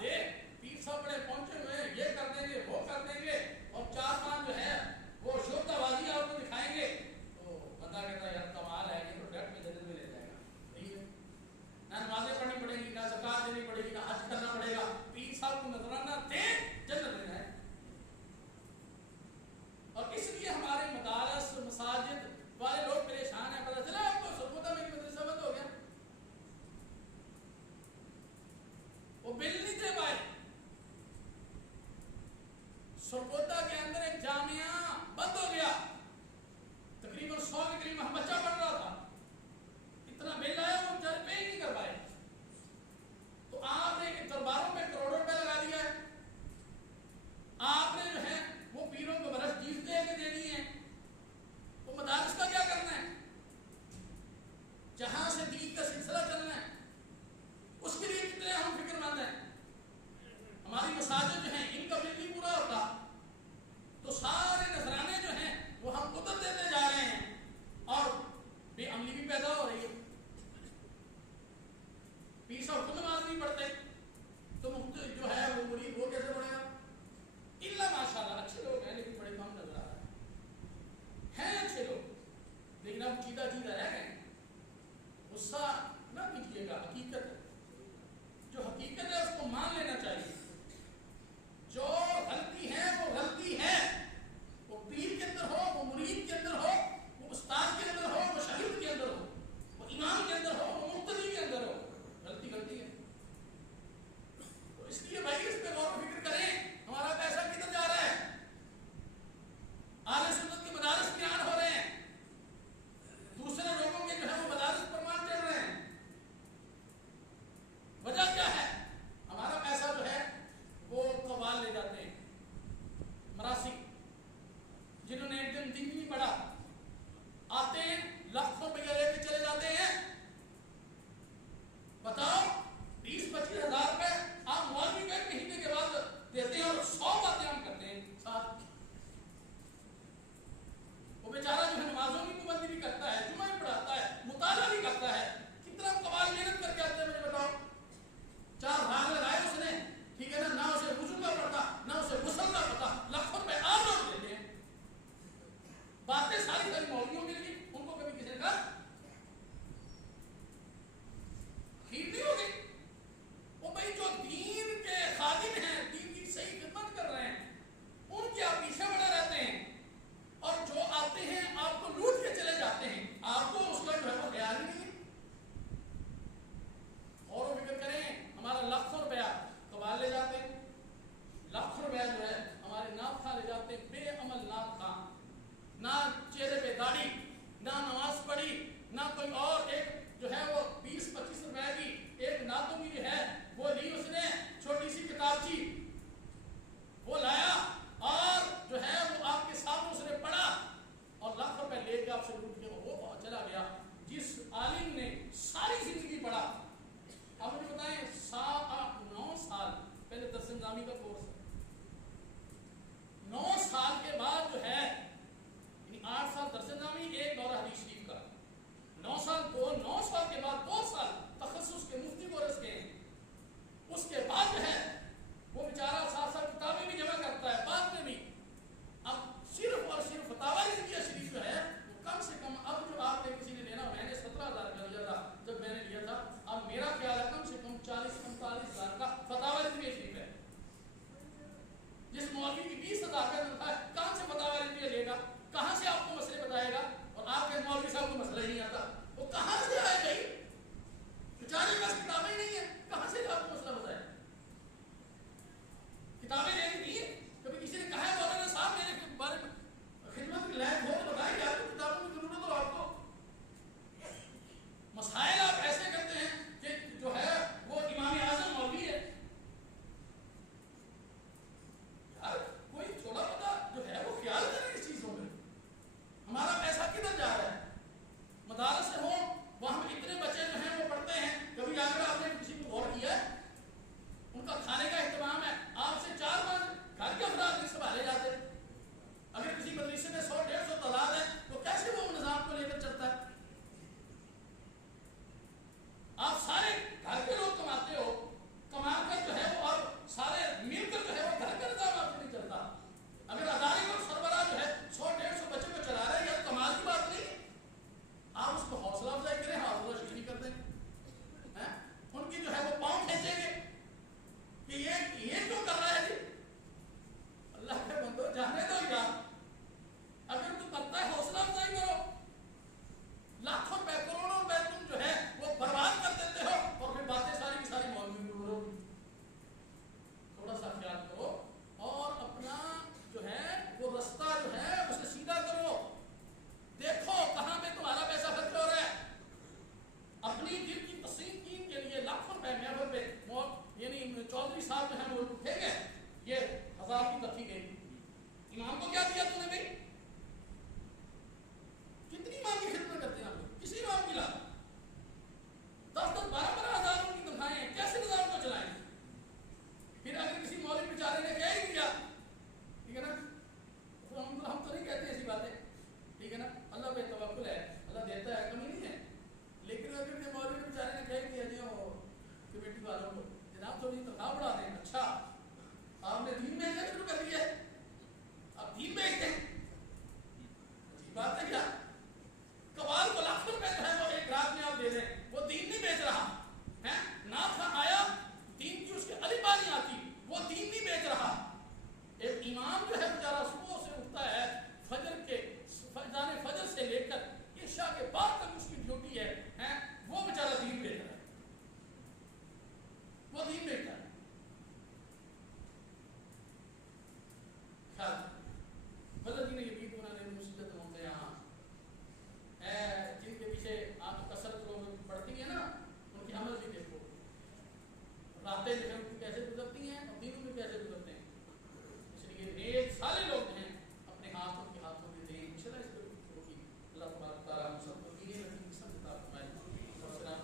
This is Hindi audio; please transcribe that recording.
देख पीर साहब बड़े पहुंचे हुए हैं, ये कर देंगे वो कर देंगे, और 4-5 जो है वो शोरताबाजी आपको दिखाएंगे, तो बंदा कहता है यार कमाल है, ये तो डर में जन्नत में ले जाएगा। नहीं है, ना नमाजें पढ़नी पड़ेगी, ना ज़कात देनी पड़ेगी, ना हज करना पड़ेगा, पीर साहब को नजराना दे जन्नत लेना है। और इसलिए हमारे मदारस मसाजिद वाले लोग परेशान है। पता चला आपको सरगोदा में मदरसा बंद हो गया, वो बिल नहीं दे पाए। सरगोदा के अंदर एक जामिया बंद हो गया, तकरीबन 100 के करीब बच्चा पढ़ रहा था, इतना बिल आया वो पे ही नहीं कर पाए। तो आपने दरबारों में करोड़ों रुपए लगा दिया है, आपने जो है वो पीरों को बरस फीस दे के देनी है, तो मदारिस का क्या करना है, जहां से दीन का सिलसिला चलना है उसके लिए कितने हम फिक्रमंद हैं। हमारी मसाजिद जो हैं इनका बिल नहीं पूरा होता, तो सारे नजराने जो हैं वो हम उधर देते जा रहे हैं और बेअमली भी पैदा हो रही है। पीर साहब खुद नमाज नहीं पढ़ते, तो मुफ्ती जो है वो मुरीद वो कैसे पढ़ेगा। इल्ला माशाल्लाह अच्छे लोग हैं, लेकिन बड़े कम नजर आ रहे हैं अच्छे लोग, लेकिन अब चीदा रह गए। गुस्सा ना कीजिएगा, हकीकत है, जो हकीकत है उसको मान लेना चाहिए। जो गलती है वो गलती है, वो पीर के अंदर हो, वो मुरीद के अंदर हो, वो उस्ताद के अंदर हो, वो शहीद के अंदर हो, वो इमाम के अंदर हो, वो मुक्तदी के अंदर हो, गलती गलती है। तो इसलिए भाई इस पे गौर फिक्र करें, हमारा पैसा किधर जा रहा है। आले सुन्नत के मदारिस बयान हो रहे हैं, दूसरे लोगों के जो है वो मदारिस पर मार चल रहे हैं, वजह क्या है। हमारा पैसा जो है वो कवाल ले जाते हैं, मरासी जिन्होंने एक दिन नहीं पढ़ा, आते हैं लाखों रुपया लेके चले जाते हैं। बताओ 20-25 हजार रुपए आप मौलवी को एक महीने के बाद देते हैं और 100 बातें हम करते हैं साथ। वो बेचारा जो है नमाजों की पाबंदी भी करता है, जुमा भी पढ़ाता है, मुताला भी करता है, कितना कमाल मेहनत करके आते हैं। मुझे बताओ 4 भाग लगाए उसने, ठीक है ना उसे वुजू का पता, ना उसे गुस्ल का पता, लाखों रुपए आप लोग देते हैं। बातें सारी मौलवियों की, लेकिन उनको कभी किसी ने कहा खीर नहीं होगी। वो भाई जो दीन के खादिम हैं, दीन की सही खिदमत कर रहे हैं, उनके आप पीछे बड़े रहते हैं, और जो आते हैं आपको लूट के चले जाते हैं, आपको उसका जो है वो ख्याल ही नहीं है। और फिक्र करें, हमारा लाखों रुपया कबाल ले जाते हैं, लाखों रुपया जो है हमारे नाक खा ले जाते हैं, बेअमल नाक खा, ना चेहरे पे दाढ़ी, ना नमाज पढ़ी, ना कोई और एक जो है वो 20-25 रुपए की एक नातों की जो है वो ली उसने, छोटी सी किताबची वो लाया और जो है वो आपके सामने उसने पढ़ा और लाख रुपए लेके आपसे लूट के वो चला गया। जिस आलिम ने सारी जिंदगी पढ़ा, अब मुझे बताएं 9 साल पहले दर्स निज़ामी का कोर्स, 9 साल के बाद जो है 8 साल दर्स निज़ामी, एक दौरा हदीस शरीफ का, 9 साल के बाद 2 साल तखस्सुस के मुफ्ती कोर्स के, मौलवी साहब जो है वो उठेंगे, ये 1000 की तथी गई, इमाम को क्या दिया तूने भाई? कितनी इमाम की खिदमत करते हैं आप लोग? किसी इमाम की ला 10-10, 12-12 हज़ार उनकी तनख्वाहें हैं, कैसे निजाम को चलाएंगे? फिर अगर किसी मौलवी बेचारे ने क्या ही दिया, ठीक है ना, तो हम तो नहीं कहते ऐसी बातें, ठीक है ना, अल्लाह पे तवक्कुल है, अल्लाह देता है, कमी नहीं है। लेकिन अगर मौलवी बेचारे ने क्या ही दिया जी कमेटी वालों को, जनाब थोड़ी तनख्वाह बढ़ा दें,